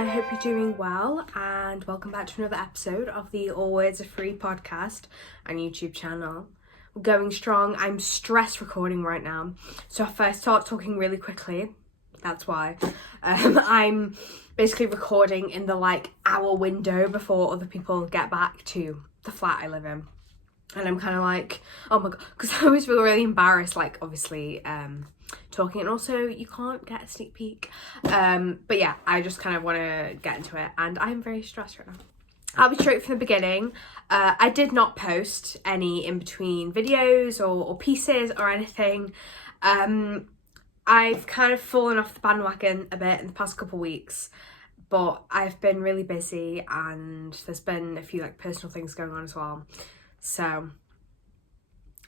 I hope you're doing well and welcome back to another episode of the All Words Are Free podcast and YouTube channel. We're going strong. I'm stress recording right now, so if I start talking really quickly, that's why. I'm basically recording in the hour window before other people get back to the flat I live in. And I'm kind of like, oh my god, because I always feel really embarrassed, obviously talking, and also you can't get a sneak peek. But yeah, I just kind of want to get into it, and I'm very stressed right now. I'll be straight from the beginning. I did not post any in between videos or pieces or anything. I've kind of fallen off the bandwagon a bit in the past couple of weeks, but I've been really busy and there's been a few personal things going on as well. So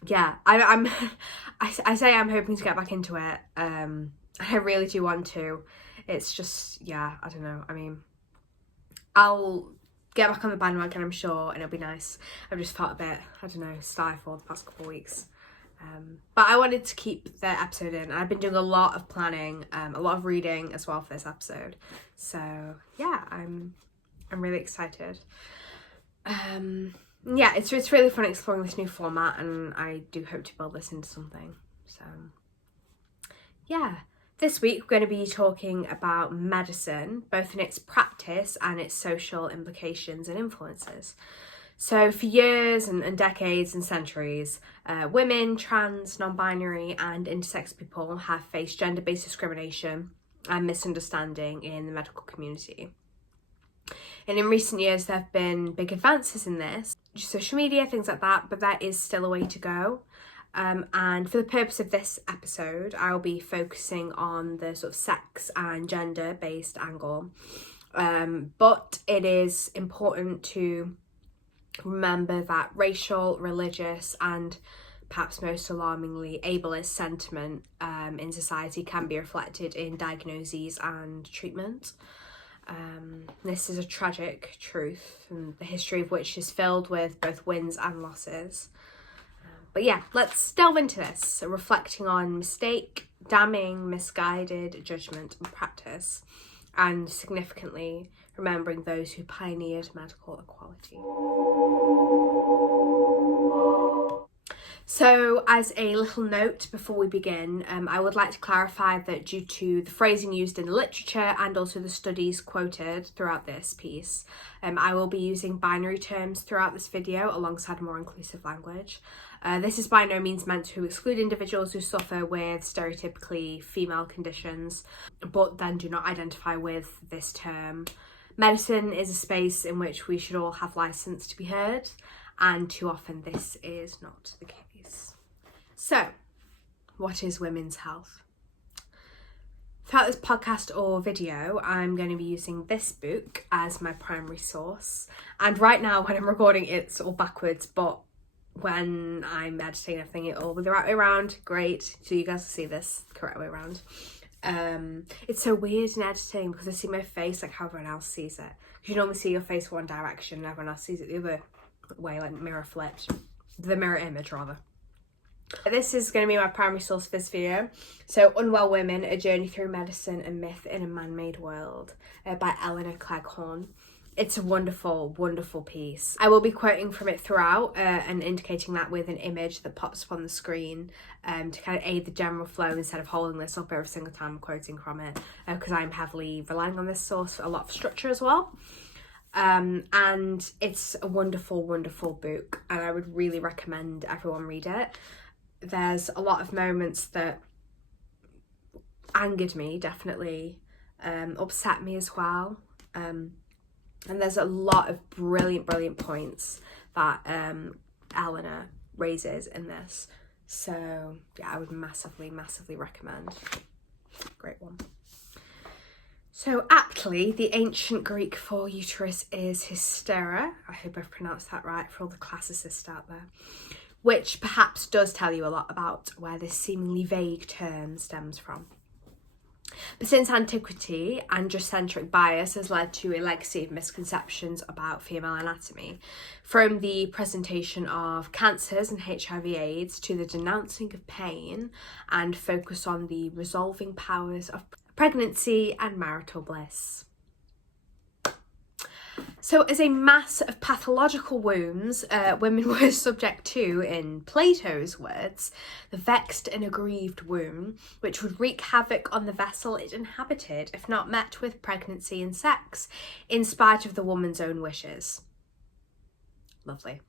yeah, I say I'm hoping to get back into it. I really do want to. It's just, yeah, I don't know. I mean, I'll get back on the bandwagon, I'm sure, and it'll be nice. I've just felt a bit, I don't know, stifled the past couple of weeks. But I wanted to keep the episode in. I've been doing a lot of planning, a lot of reading as well for this episode. So yeah, I'm really excited. Yeah, it's really fun exploring this new format, and I do hope to build this into something. So yeah, this week we're going to be talking about medicine, both in its practice and its social implications and influences. So for years and decades and centuries, women, trans, non-binary and intersex people have faced gender-based discrimination and misunderstanding in the medical community. And in recent years, there have been big advances in this, social media, things like that, but there is still a way to go. And for the purpose of this episode, I'll be focusing on the sort of sex and gender-based angle. But it is important to remember that racial, religious, and perhaps most alarmingly, ableist sentiment in society can be reflected in diagnoses and treatment. This is a tragic truth, and the history of which is filled with both wins and losses. But yeah, let's delve into this, so reflecting on mistake, damning, misguided judgment and practice, and significantly remembering those who pioneered medical equality. So as a little note before we begin, I would like to clarify that due to the phrasing used in the literature and also the studies quoted throughout this piece, I will be using binary terms throughout this video alongside more inclusive language. This is by no means meant to exclude individuals who suffer with stereotypically female conditions, but then do not identify with this term. Medicine is a space in which we should all have license to be heard, and too often this is not the case. So, what is women's health? Throughout this podcast or video, I'm going to be using this book as my primary source. And right now, when I'm recording, it's all backwards, but when I'm editing everything, it'll be the right way around. Great. So you guys will see this the correct way around. It's so weird in editing because I see my face like how everyone else sees it. You normally see your face one direction and everyone else sees it the other way, like mirror flipped. The mirror image, rather. This is going to be my primary source for this video. So, Unwell Women, A Journey Through Medicine and Myth in a Man-Made World by Eleanor Cleghorn. It's a wonderful, wonderful piece. I will be quoting from it throughout and indicating that with an image that pops up on the screen to kind of aid the general flow instead of holding this up every single time I'm quoting from it, because I'm heavily relying on this source for a lot of structure as well. And it's a wonderful, wonderful book, and I would really recommend everyone read it. There's a lot of moments that angered me, definitely, upset me as well. And there's a lot of brilliant, brilliant points that Eleanor raises in this. So yeah, I would massively, massively recommend. Great one. So aptly, the ancient Greek for uterus is hystera. I hope I've pronounced that right for all the classicists out there. Which perhaps does tell you a lot about where this seemingly vague term stems from. But since antiquity, androcentric bias has led to a legacy of misconceptions about female anatomy, from the presentation of cancers and HIV/AIDS to the denouncing of pain and focus on the resolving powers of pregnancy and marital bliss. So as a mass of pathological wounds, women were subject to, in Plato's words, the vexed and aggrieved womb, which would wreak havoc on the vessel it inhabited if not met with pregnancy and sex, in spite of the woman's own wishes. Lovely.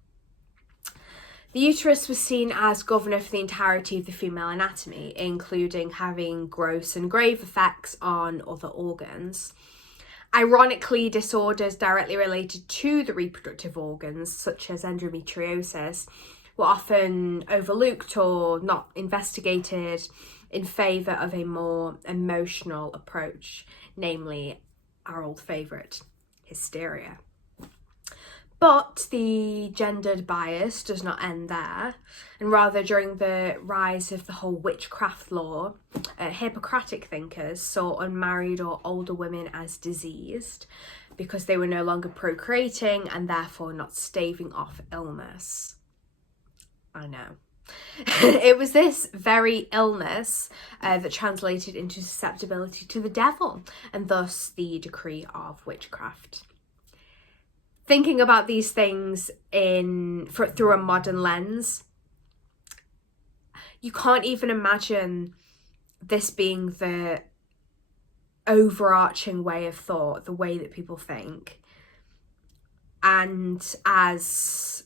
The uterus was seen as governor for the entirety of the female anatomy, including having gross and grave effects on other organs. Ironically, disorders directly related to the reproductive organs, such as endometriosis, were often overlooked or not investigated in favour of a more emotional approach, namely our old favourite, hysteria. But the gendered bias does not end there, and rather during the rise of the whole witchcraft law, Hippocratic thinkers saw unmarried or older women as diseased because they were no longer procreating and therefore not staving off illness. I know. It was this very illness that translated into susceptibility to the devil, and thus the decree of witchcraft. Thinking about these things through a modern lens, you can't even imagine this being the overarching way of thought, the way that people think. And as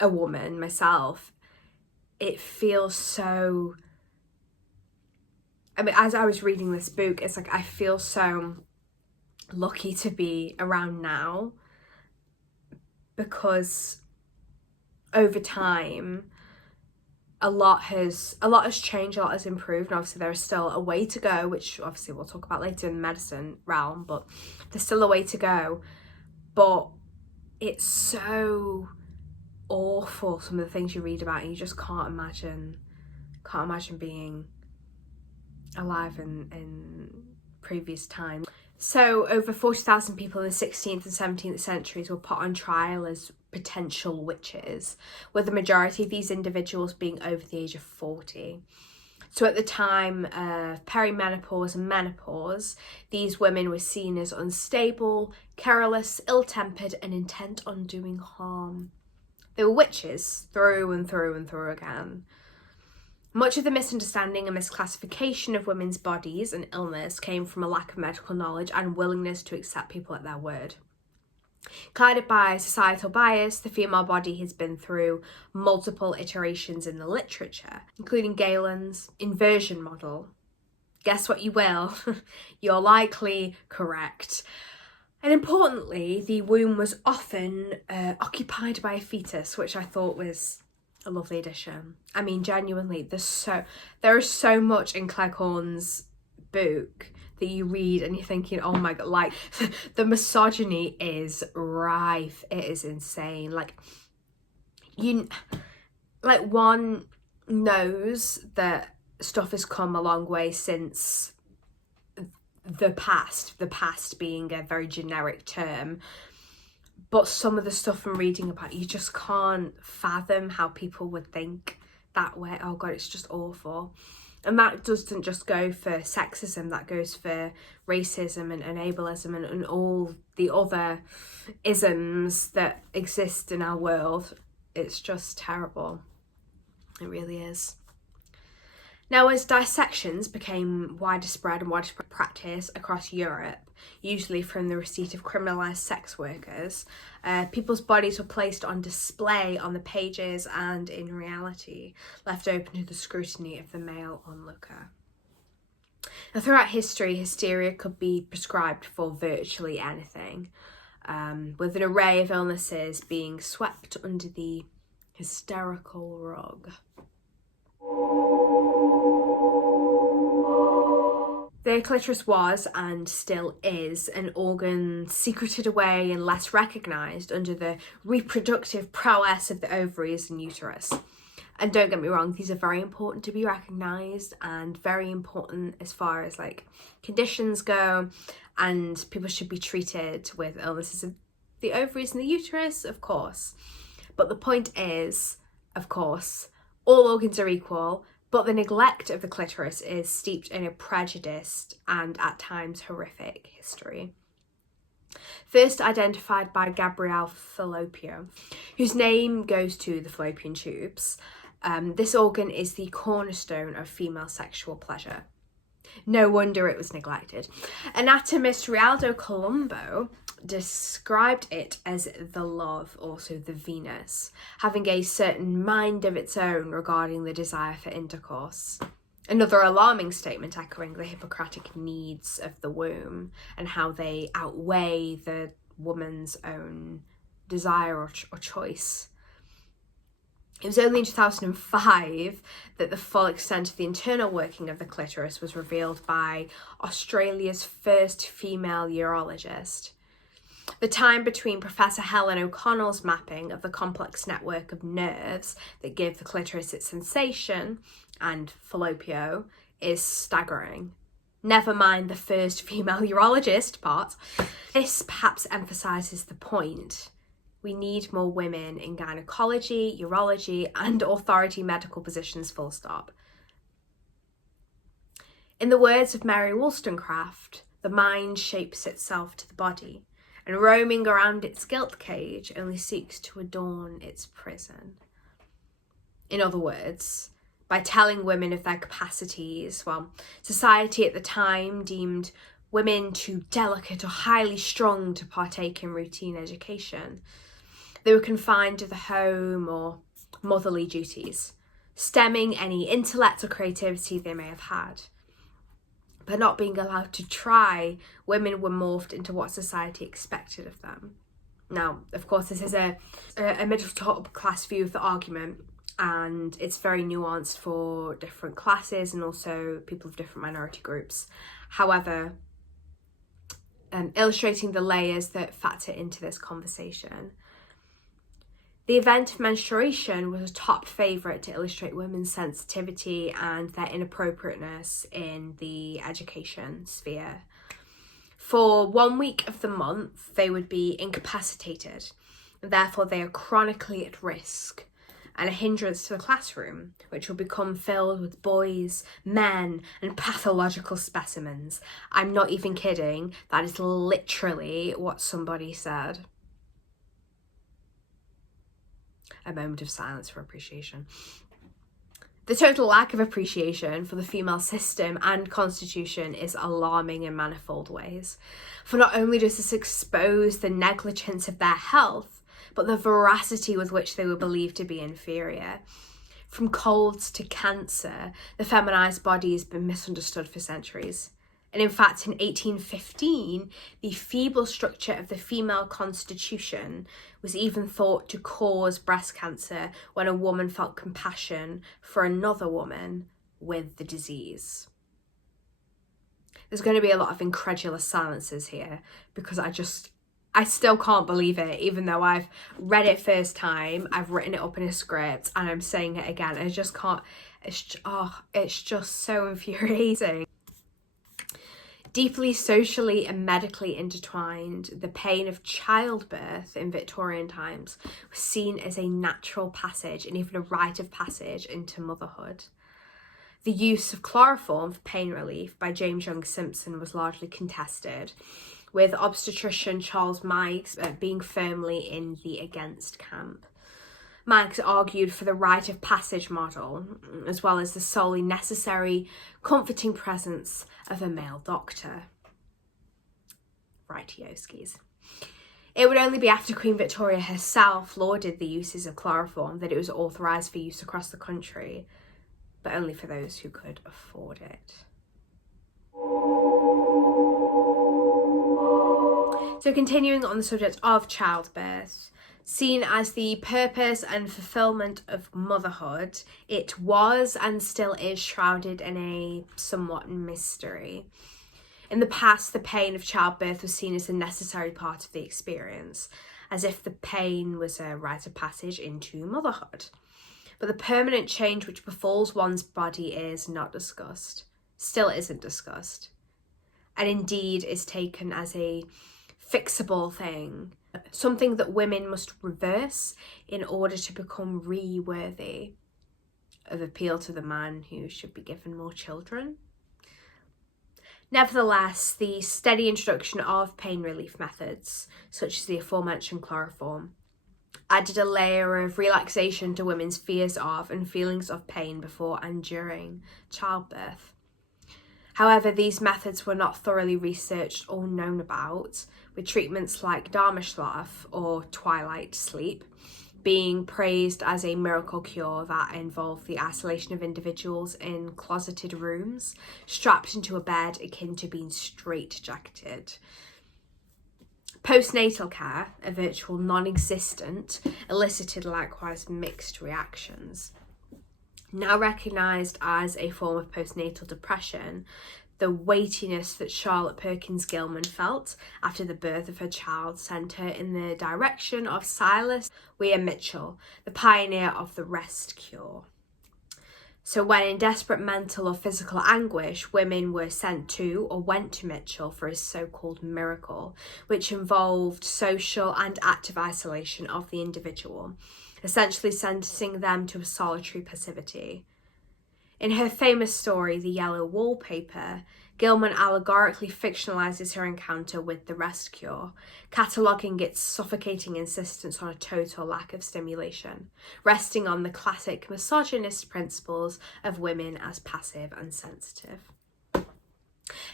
a woman myself, it feels so... I mean, as I was reading this book, it's like I feel so lucky to be around now, because over time a lot has changed, a lot has improved, and obviously there is still a way to go, which obviously we'll talk about later in the medicine realm, but there's still a way to go. But it's so awful, some of the things you read about, and you just can't imagine being alive in previous times. So over 40,000 people in the 16th and 17th centuries were put on trial as potential witches, with the majority of these individuals being over the age of 40. So at the time of perimenopause and menopause, these women were seen as unstable, careless, ill-tempered, and intent on doing harm. They were witches through and through and through again. Much of the misunderstanding and misclassification of women's bodies and illness came from a lack of medical knowledge and willingness to accept people at their word. Guided by societal bias, the female body has been through multiple iterations in the literature, including Galen's inversion model. Guess what you will, you're likely correct. And importantly, the womb was often occupied by a fetus, which I thought was a lovely addition. I mean, genuinely, there is so much in Cleghorn's book that you read and you're thinking, oh my god, like the misogyny is rife. It is insane. One knows that stuff has come a long way since the past being a very generic term. But some of the stuff I'm reading about, you just can't fathom how people would think that way. Oh God, it's just awful. And that doesn't just go for sexism, that goes for racism and ableism and all the other isms that exist in our world. It's just terrible. It really is. Now, as dissections became widespread practice across Europe, usually from the receipt of criminalised sex workers, people's bodies were placed on display on the pages and, in reality, left open to the scrutiny of the male onlooker. Now, throughout history, hysteria could be prescribed for virtually anything, with an array of illnesses being swept under the hysterical rug. The clitoris was, and still is, an organ secreted away and less recognised under the reproductive prowess of the ovaries and uterus. And don't get me wrong, these are very important to be recognised and very important as far as conditions go, and people should be treated with illnesses of the ovaries and the uterus, of course. But the point is, of course, all organs are equal, but the neglect of the clitoris is steeped in a prejudiced and at times horrific history. First identified by Gabriele Falloppio, whose name goes to the fallopian tubes. This organ is the cornerstone of female sexual pleasure. No wonder it was neglected. Anatomist Rialdo Colombo described it as the love, also the Venus, having a certain mind of its own regarding the desire for intercourse. Another alarming statement echoing the Hippocratic needs of the womb and how they outweigh the woman's own desire or choice. It was only in 2005 that the full extent of the internal working of the clitoris was revealed by Australia's first female urologist. The time between Professor Helen O'Connell's mapping of the complex network of nerves that give the clitoris its sensation and falloppio is staggering. Never mind the first female urologist part. This perhaps emphasises the point. We need more women in gynecology, urology, and authority medical positions, full stop. In the words of Mary Wollstonecraft, the mind shapes itself to the body, and roaming around its gilt cage only seeks to adorn its prison. In other words, by telling women of their capacities, well, society at the time deemed women too delicate or highly strung to partake in routine education. They were confined to the home or motherly duties, stemming any intellect or creativity they may have had. But not being allowed to try, women were morphed into what society expected of them. Now, of course, this is a middle to upper class view of the argument, and it's very nuanced for different classes and also people of different minority groups. However, illustrating the layers that factor into this conversation. The event of menstruation was a top favourite to illustrate women's sensitivity and their inappropriateness in the education sphere. For 1 week of the month, they would be incapacitated, and therefore they are chronically at risk and a hindrance to the classroom, which will become filled with boys, men, and pathological specimens. I'm not even kidding, that is literally what somebody said. A moment of silence for appreciation. The total lack of appreciation for the female system and constitution is alarming in manifold ways. For not only does this expose the negligence of their health, but the veracity with which they were believed to be inferior. From colds to cancer, the feminized body has been misunderstood for centuries. And in fact, in 1815, the feeble structure of the female constitution was even thought to cause breast cancer when a woman felt compassion for another woman with the disease. There's going to be a lot of incredulous silences here because I still can't believe it, even though I've read it first time, I've written it up in a script, and I'm saying it again. I just can't, it's just so infuriating. Deeply socially and medically intertwined, the pain of childbirth in Victorian times was seen as a natural passage and even a rite of passage into motherhood. The use of chloroform for pain relief by James Young Simpson was largely contested, with obstetrician Charles Meigs being firmly in the against camp. Meigs argued for the rite of passage model, as well as the solely necessary, comforting presence of a male doctor. Rightio skis. It would only be after Queen Victoria herself lauded the uses of chloroform that it was authorised for use across the country, but only for those who could afford it. So continuing on the subject of childbirth, seen as the purpose and fulfillment of motherhood, it was and still is shrouded in a somewhat mystery. In the past, the pain of childbirth was seen as a necessary part of the experience, as if the pain was a rite of passage into motherhood. But the permanent change which befalls one's body is not discussed, still isn't discussed, and indeed is taken as a fixable thing, something that women must reverse in order to become worthy of appeal to the man who should be given more children. Nevertheless, the steady introduction of pain relief methods, such as the aforementioned chloroform, added a layer of relaxation to women's fears of and feelings of pain before and during childbirth. However, these methods were not thoroughly researched or known about, with treatments like Dharmaschlaf or twilight sleep being praised as a miracle cure that involved the isolation of individuals in closeted rooms, strapped into a bed akin to being straitjacketed. Postnatal care, a virtual non-existent, elicited likewise mixed reactions. Now recognised as a form of postnatal depression, the weightiness that Charlotte Perkins Gilman felt after the birth of her child sent her in the direction of Silas Weir Mitchell, the pioneer of the rest cure. So when in desperate mental or physical anguish, women were sent to or went to Mitchell for his so-called miracle, which involved social and active isolation of the individual, essentially sentencing them to a solitary passivity. In her famous story, The Yellow Wallpaper, Gilman allegorically fictionalises her encounter with the rest cure, cataloguing its suffocating insistence on a total lack of stimulation, resting on the classic misogynist principles of women as passive and sensitive.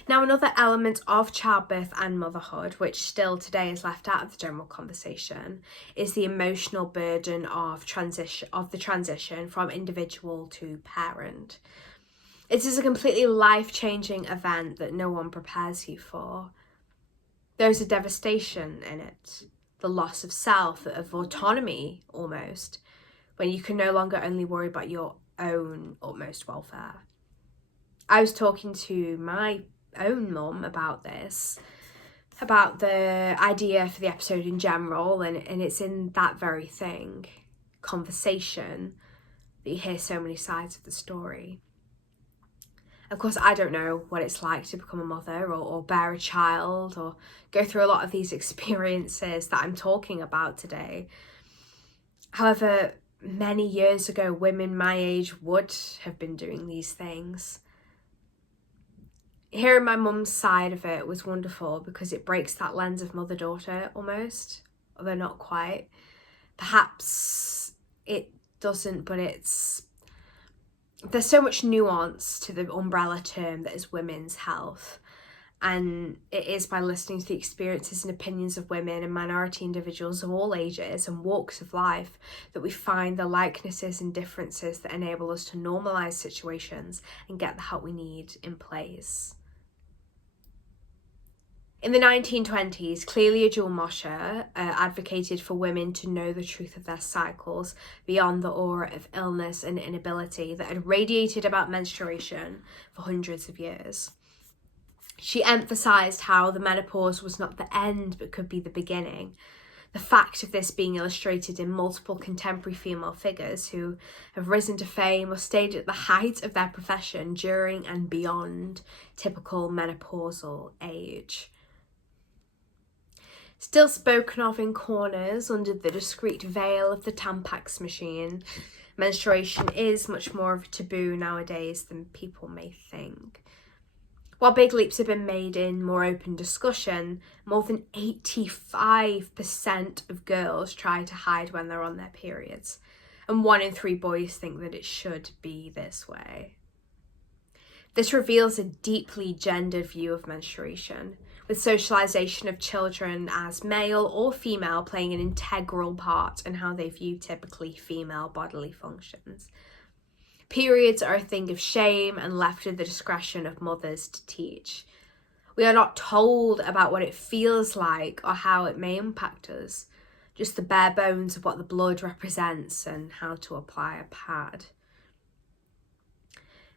Now, another element of childbirth and motherhood, which still today is left out of the general conversation, is the emotional burden of the transition from individual to parent. It is a completely life-changing event that no one prepares you for. There's a devastation in it, the loss of self, of autonomy almost, when you can no longer only worry about your own utmost welfare. I was talking to my own mum about this, about the idea for the episode in general, and it's in that very thing, conversation, that you hear so many sides of the story. Of course, I don't know what it's like to become a mother or bear a child or go through a lot of these experiences that I'm talking about today. However, many years ago, women my age would have been doing these things. Hearing my mum's side of it was wonderful because it breaks that lens of mother-daughter almost, although not quite. Perhaps it doesn't, but there's so much nuance to the umbrella term that is women's health. And it is by listening to the experiences and opinions of women and minority individuals of all ages and walks of life that we find the likenesses and differences that enable us to normalise situations and get the help we need in place. In the 1920s, Clelia Jewel Mosher advocated for women to know the truth of their cycles beyond the aura of illness and inability that had radiated about menstruation for hundreds of years. She emphasised how the menopause was not the end but could be the beginning. The fact of this being illustrated in multiple contemporary female figures who have risen to fame or stayed at the height of their profession during and beyond typical menopausal age. Still spoken of in corners under the discreet veil of the Tampax machine, menstruation is much more of a taboo nowadays than people may think. While big leaps have been made in more open discussion, more than 85% of girls try to hide when they're on their periods, and 1 in 3 boys think that it should be this way. This reveals a deeply gendered view of menstruation, with socialisation of children as male or female playing an integral part in how they view typically female bodily functions. Periods are a thing of shame and left to the discretion of mothers to teach. We are not told about what it feels like or how it may impact us, just the bare bones of what the blood represents and how to apply a pad.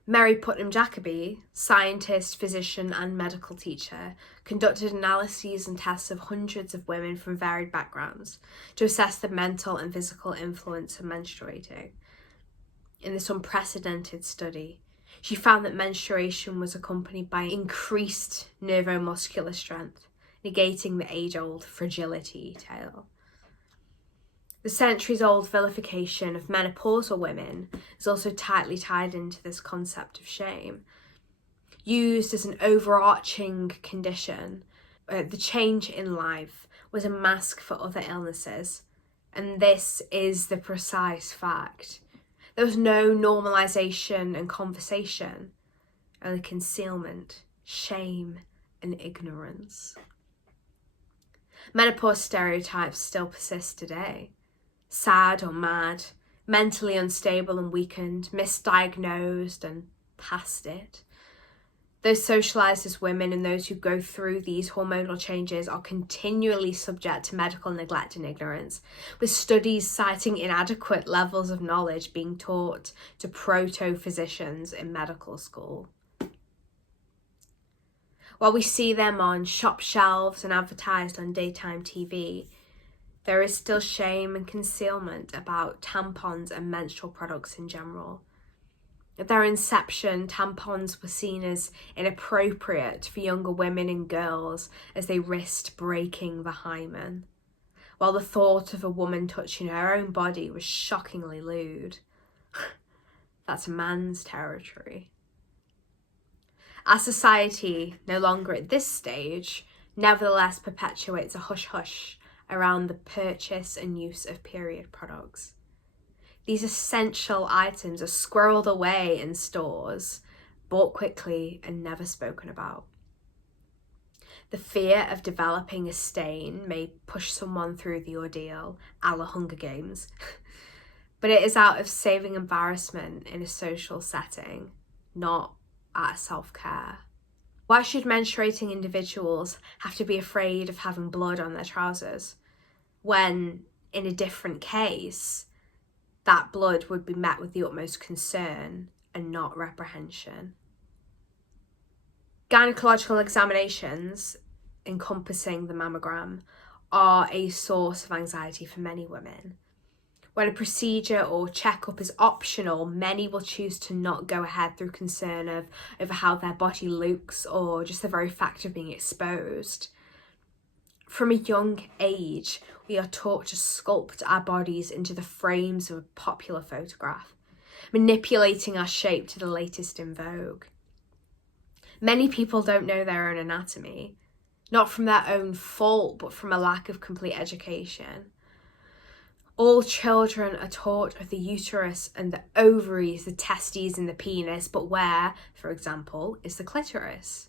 Mary Putnam Jacobi, scientist, physician and medical teacher, conducted analyses and tests of hundreds of women from varied backgrounds to assess the mental and physical influence of menstruating. In this unprecedented study, she found that menstruation was accompanied by increased neuromuscular strength, negating the age-old fragility tale. The centuries-old vilification of menopausal women is also tightly tied into this concept of shame. used as an overarching condition. The change in life was a mask for other illnesses, and this is the precise fact. There was no normalisation and conversation, only concealment, shame, and ignorance. Menopause stereotypes still persist today. Sad or mad, mentally unstable and weakened, misdiagnosed and past it. Those socialised as women and those who go through these hormonal changes are continually subject to medical neglect and ignorance, with studies citing inadequate levels of knowledge being taught to proto-physicians in medical school. While we see them on shop shelves and advertised on daytime TV, there is still shame and concealment about tampons and menstrual products in general. At their inception, tampons were seen as inappropriate for younger women and girls as they risked breaking the hymen, while the thought of a woman touching her own body was shockingly lewd. That's man's territory. Our society, no longer at this stage, nevertheless perpetuates a hush-hush around the purchase and use of period products. These essential items are squirreled away in stores, bought quickly and never spoken about. The fear of developing a stain may push someone through the ordeal, a la Hunger Games, but it is out of saving embarrassment in a social setting, not out of self-care. Why should menstruating individuals have to be afraid of having blood on their trousers, when, in a different case, that blood would be met with the utmost concern and not reprehension? Gynecological examinations, encompassing the mammogram, are a source of anxiety for many women. When a procedure or checkup is optional, many will choose to not go ahead through concern over how their body looks or just the very fact of being exposed. From a young age, we are taught to sculpt our bodies into the frames of a popular photograph, manipulating our shape to the latest in vogue. Many people don't know their own anatomy, not from their own fault, but from a lack of complete education. All children are taught of the uterus and the ovaries, the testes and the penis, but where, for example, is the clitoris?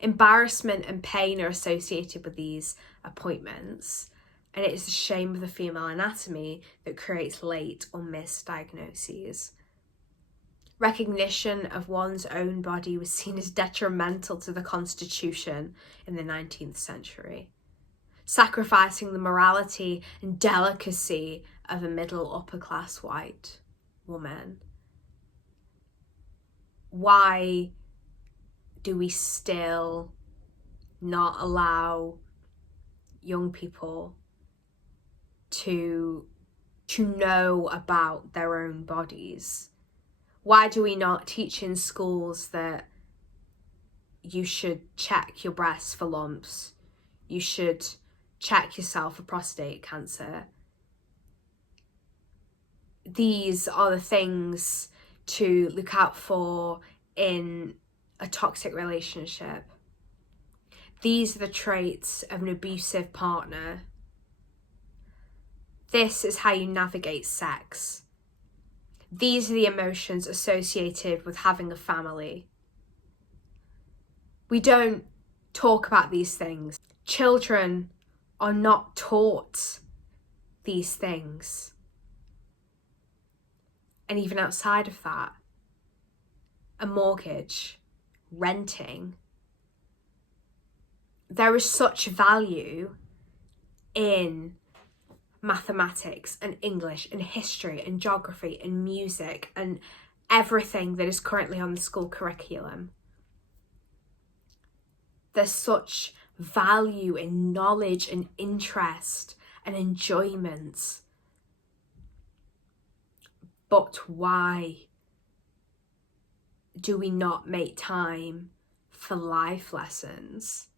Embarrassment and pain are associated with these appointments, and it is the shame of the female anatomy that creates late or missed diagnoses. Recognition of one's own body was seen as detrimental to the constitution in the 19th century, sacrificing the morality and delicacy of a middle upper class white woman. Why do we still not allow young people to know about their own bodies? Why do we not teach in schools that you should check your breasts for lumps? You should check yourself for prostate cancer. These are the things to look out for in a toxic relationship. These are the traits of an abusive partner. This is how you navigate sex. These are the emotions associated with having a family. We don't talk about these things. Children are not taught these things. And even outside of that, a mortgage, renting, there is such value in mathematics and English and history and geography and music and everything that is currently on the school curriculum. There's such value in knowledge and interest and enjoyment. But why do we not make time for life lessons?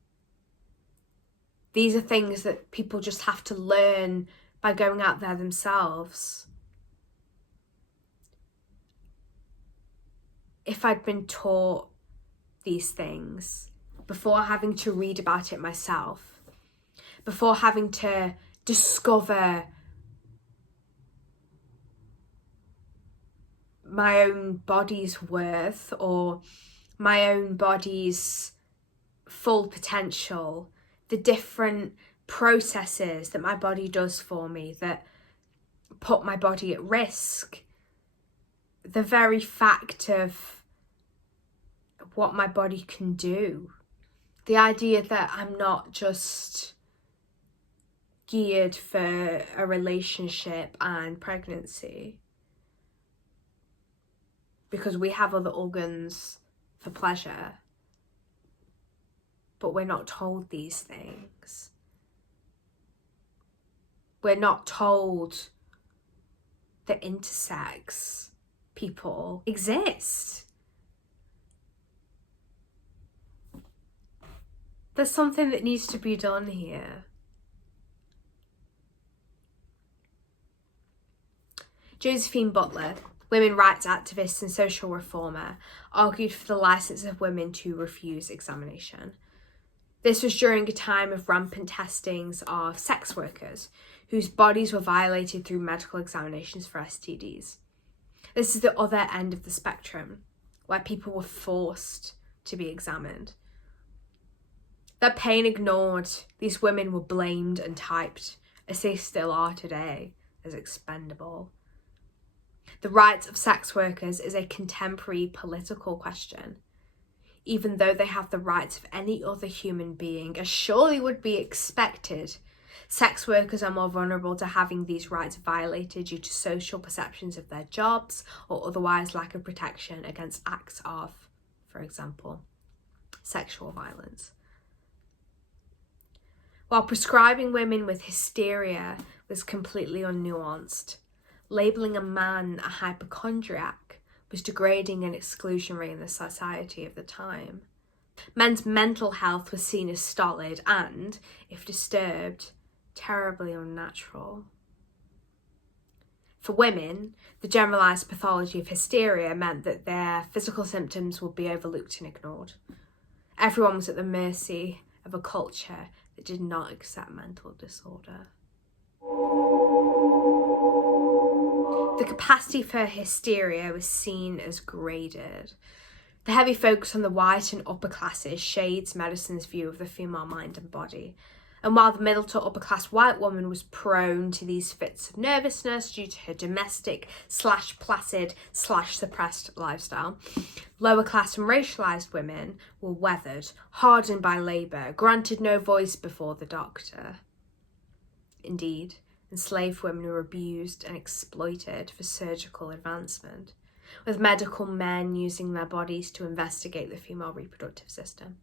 These are things that people just have to learn by going out there themselves. If I'd been taught these things before having to read about it myself, before having to discover my own body's worth or my own body's full potential, the different processes that my body does for me that put my body at risk, the very fact of what my body can do, the idea that I'm not just geared for a relationship and pregnancy, because we have other organs for pleasure, but we're not told these things. We're not told that intersex people exist. There's something that needs to be done here. Josephine Butler, women rights activist and social reformer, argued for the license of women to refuse examination. This was during a time of rampant testings of sex workers whose bodies were violated through medical examinations for STDs. This is the other end of the spectrum, where people were forced to be examined. Their pain ignored, these women were blamed and typed, as they still are today, as expendable. The rights of sex workers is a contemporary political question. Even though they have the rights of any other human being, as surely would be expected, sex workers are more vulnerable to having these rights violated due to social perceptions of their jobs or otherwise lack of protection against acts of, for example, sexual violence. While prescribing women with hysteria was completely unnuanced, labelling a man a hypochondriac was degrading and exclusionary in the society of the time. Men's mental health was seen as stolid and, if disturbed, terribly unnatural. For women, the generalised pathology of hysteria meant that their physical symptoms would be overlooked and ignored. Everyone was at the mercy of a culture that did not accept mental disorder. The capacity for hysteria was seen as graded. The heavy focus on the white and upper classes shades medicine's view of the female mind and body. And while the middle to upper class white woman was prone to these fits of nervousness due to her domestic/placid/suppressed lifestyle, lower class and racialised women were weathered, hardened by labour, granted no voice before the doctor. Indeed, enslaved women were abused and exploited for surgical advancement, with medical men using their bodies to investigate the female reproductive system.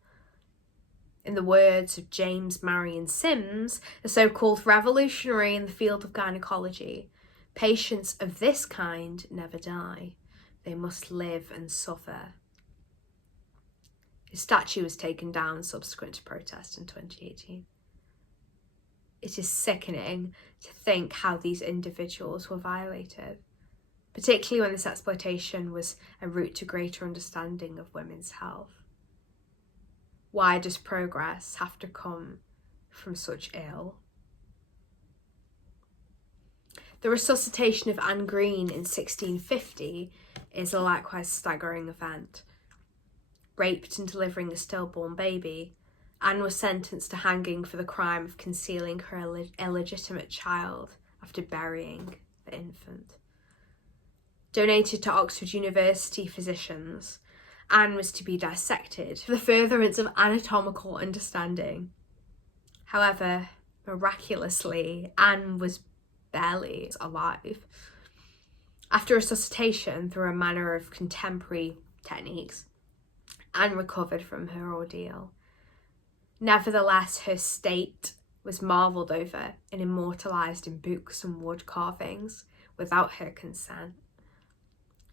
In the words of James Marion Sims, a so-called revolutionary in the field of gynecology, patients of this kind never die. They must live and suffer. His statue was taken down subsequent to protest in 2018. It is sickening to think how these individuals were violated, particularly when this exploitation was a route to greater understanding of women's health. Why does progress have to come from such ill? The resuscitation of Anne Green in 1650 is a likewise staggering event. Raped and delivering a stillborn baby, Anne was sentenced to hanging for the crime of concealing her illegitimate child after burying the infant. Donated to Oxford University physicians, Anne was to be dissected for the furtherance of anatomical understanding. However, miraculously, Anne was barely alive. After resuscitation through a manner of contemporary techniques, Anne recovered from her ordeal. Nevertheless, her state was marvelled over and immortalised in books and wood carvings without her consent.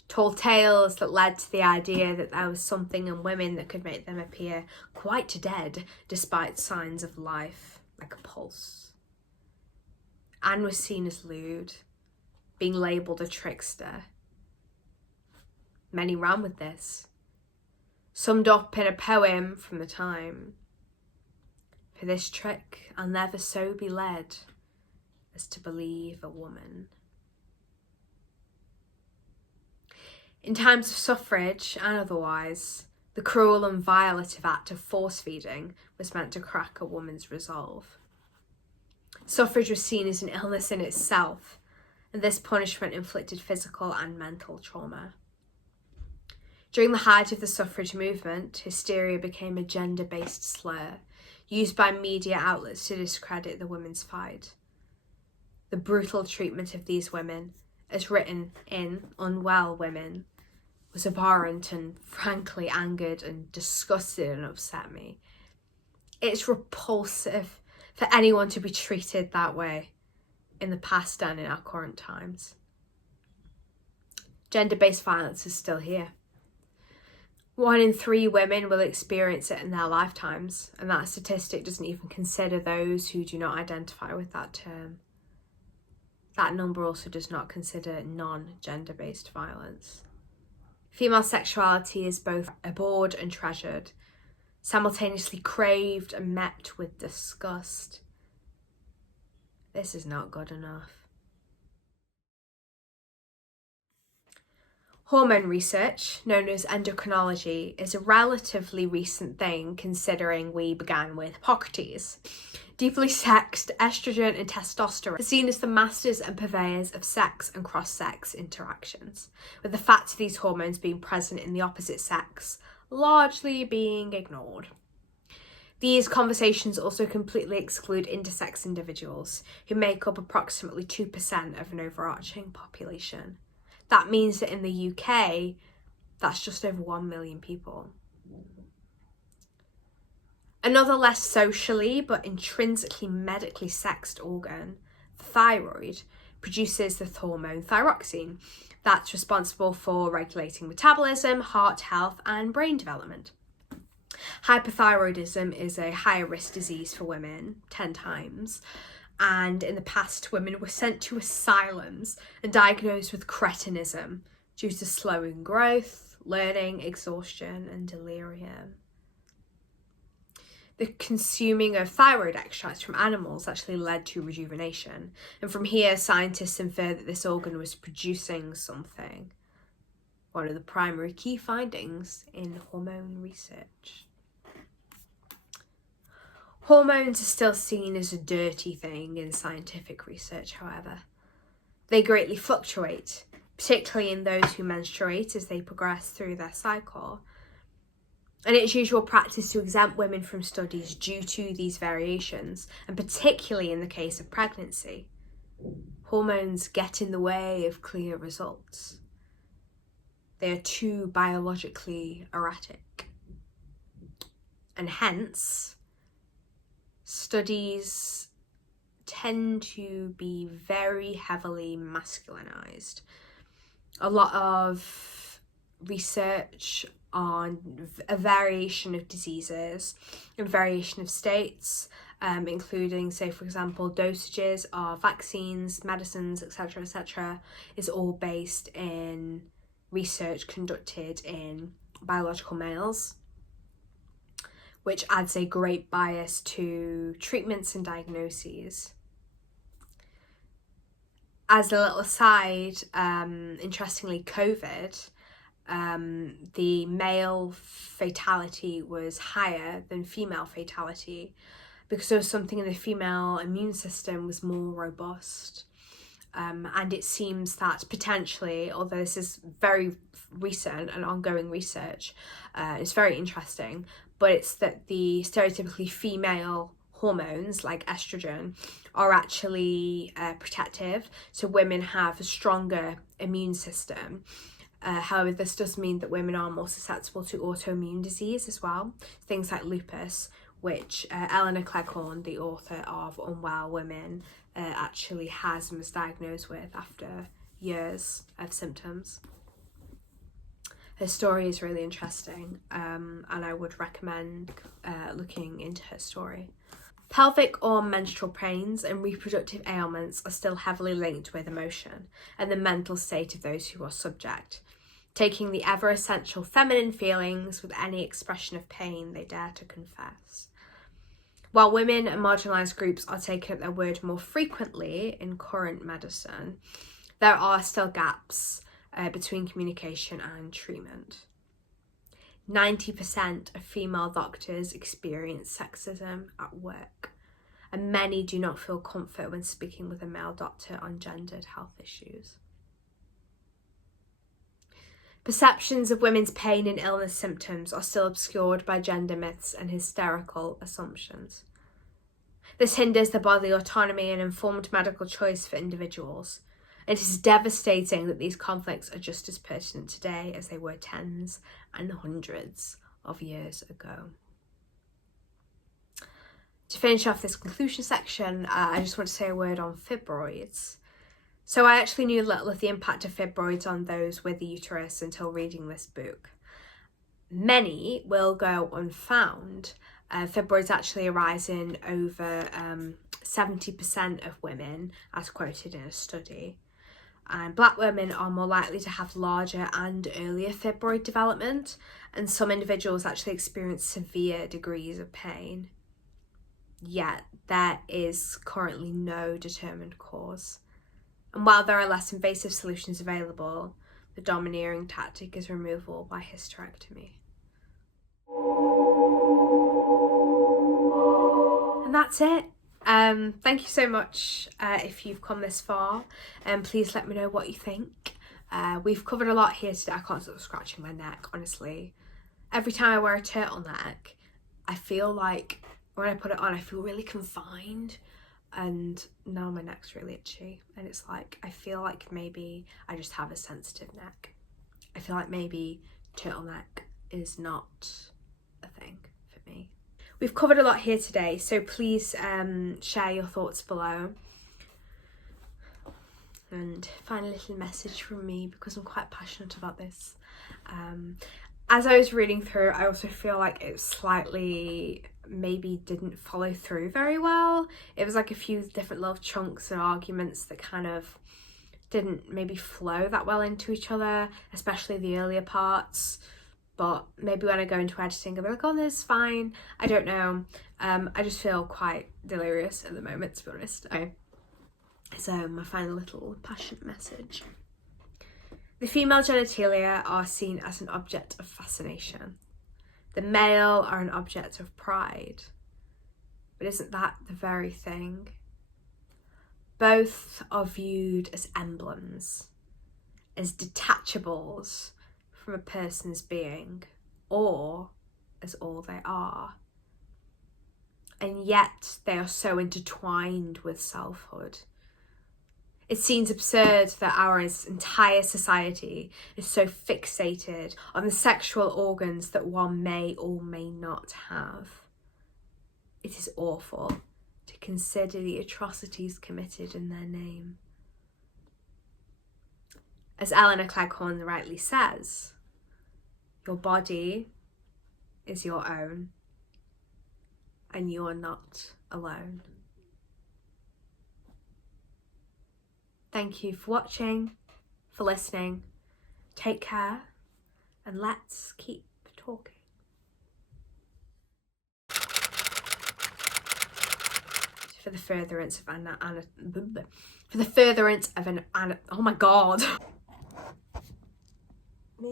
Told tales that led to the idea that there was something in women that could make them appear quite dead despite signs of life, like a pulse. Anne was seen as lewd, being labelled a trickster. Many ran with this. summed up in a poem from the time. For this trick I'll never so be led as to believe a woman. In times of suffrage and otherwise, the cruel and violative act of force-feeding was meant to crack a woman's resolve. Suffrage was seen as an illness in itself, and this punishment inflicted physical and mental trauma. During the height of the suffrage movement, hysteria became a gender-based slur, used by media outlets to discredit the women's fight. The brutal treatment of these women, as written in Unwell Women, was abhorrent and frankly angered and disgusted and upset me. It's repulsive for anyone to be treated that way in the past and in our current times. Gender-based violence is still here. 1 in 3 women will experience it in their lifetimes, and that statistic doesn't even consider those who do not identify with that term. That number also does not consider non-gender-based violence. Female sexuality is both abhorred and treasured, simultaneously craved and met with disgust. This is not good enough. Hormone research, known as endocrinology, is a relatively recent thing considering we began with Hippocrates. Deeply sexed, estrogen and testosterone are seen as the masters and purveyors of sex and cross-sex interactions, with the fact of these hormones being present in the opposite sex largely being ignored. These conversations also completely exclude intersex individuals, who make up approximately 2% of an overarching population. That means that in the UK, that's just over 1 million people. Another less socially but intrinsically medically sexed organ, the thyroid, produces the hormone thyroxine that's responsible for regulating metabolism, heart health, and brain development. Hypothyroidism is a higher risk disease for women, 10 times, and in the past women were sent to asylums and diagnosed with cretinism due to slowing growth, learning, exhaustion, and delirium. The consuming of thyroid extracts from animals actually led to rejuvenation, and from here scientists infer that this organ was producing something. One of the primary key findings in hormone research. Hormones are still seen as a dirty thing in scientific research, however. They greatly fluctuate, particularly in those who menstruate as they progress through their cycle. And it's usual practice to exempt women from studies due to these variations, and particularly in the case of pregnancy. Hormones get in the way of clear results. They are too biologically erratic. And hence, studies tend to be very heavily masculinized. A lot of research on a variation of diseases and variation of states, including, say, for example, dosages of vaccines, medicines, etc., is all based in research conducted in biological males, which adds a great bias to treatments and diagnoses. As a little aside, interestingly, COVID, the male fatality was higher than female fatality because there was something in the female immune system was more robust. And it seems that potentially, although this is very recent and ongoing research, it's very interesting, but it's that the stereotypically female hormones like estrogen are actually protective, so women have a stronger immune system. However, this does mean that women are more susceptible to autoimmune disease as well, things like lupus, which Eleanor Cleghorn, the author of Unwell Women, actually has and was diagnosed with after years of symptoms. Her story is really interesting, and I would recommend looking into her story. Pelvic or menstrual pains and reproductive ailments are still heavily linked with emotion and the mental state of those who are subject. taking the ever-essential feminine feelings with any expression of pain they dare to confess. While women and marginalised groups are taking their word more frequently in current medicine, there are still gaps between communication and treatment. 90% of female doctors experience sexism at work, and many do not feel comfort when speaking with a male doctor on gendered health issues. Perceptions of women's pain and illness symptoms are still obscured by gender myths and hysterical assumptions. This hinders the bodily autonomy and informed medical choice for individuals. It is devastating that these conflicts are just as pertinent today as they were tens and hundreds of years ago. To finish off this conclusion section, I just want to say a word on fibroids. So I actually knew little of the impact of fibroids on those with the uterus until reading this book. Many will go unfound. Fibroids actually arise in over 70% of women, as quoted in a study. And Black women are more likely to have larger and earlier fibroid development, and some individuals actually experience severe degrees of pain. Yet there is currently no determined cause. And while there are less invasive solutions available, the domineering tactic is removal by hysterectomy. And that's it. Thank you so much if you've come this far, and please let me know what you think. We've covered a lot here today. I can't stop scratching my neck, honestly. Every time I wear a turtleneck, I feel like when I put it on, I feel really confined, and now my neck's really itchy, and it's like I feel like maybe I just have a sensitive neck. I feel like maybe turtleneck is not a thing for me. We've covered a lot here today, so please share your thoughts below and find a little message from me, because I'm quite passionate about this. As I was reading through, I also feel like it slightly maybe didn't follow through very well. It was like a few different little chunks and arguments that kind of didn't maybe flow that well into each other, especially the earlier parts. But maybe when I go into editing, I'll be like, oh, this is fine. I don't know. I just feel quite delirious at the moment, to be honest. So my final little passionate message. The female genitalia are seen as an object of fascination. The male are an object of pride. But isn't that the very thing? Both are viewed as emblems, as detachables from a person's being, or as all they are. And yet they are so intertwined with selfhood. It seems absurd that our entire society is so fixated on the sexual organs that one may or may not have. It is awful to consider the atrocities committed in their name. As Eleanor Cleghorn rightly says, your body is your own, and you are not alone. Thank you for watching, for listening. Take care, and let's keep talking. For the furtherance of oh my god. Me.